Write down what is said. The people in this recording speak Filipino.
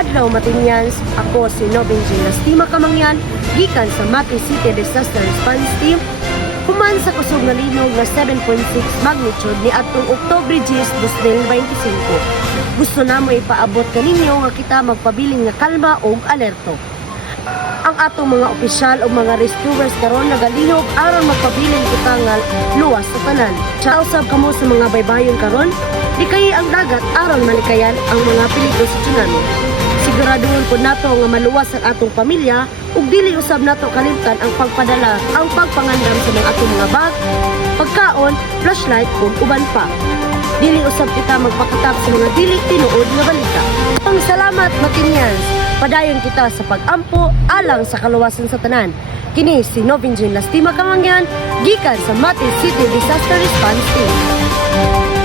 adlaw Matinians, ako si Novin J. Lastima Kamangyan, gikan sa Mati City Disaster Response Team, human sa kusog nga linog nga 7.6 magnitude ni atong Oktubre 10, 2025. Gusto namo ipaabot kaninyo nga kita magpabiling nga kalma og alerto. Ang atong mga opisyal o mga rescuers karon nagalihok aron magpabiling kita nga luwas sa tanan. Sa usab kamo sa mga baybayon karon, di kay ang dagat aron malikayan ang mga peligro sa tsunami. Siguraduhon po nato nga maluwas ang atong pamilya ug dili usab nato kalimtan ang pagpadala, ang pagpangandam sa mga atong mga bag, pagkaon, flashlight ug uban pa. Dili usab kita magpakatak sa mga dili tinuod nga balita. Ang salamat Matinians. Padayon kita sa pag-ampo alang sa kaluwasan sa tanan. Kini si Novin J. Lastima Kamangyan, gikan sa Mati City Disaster Response Team.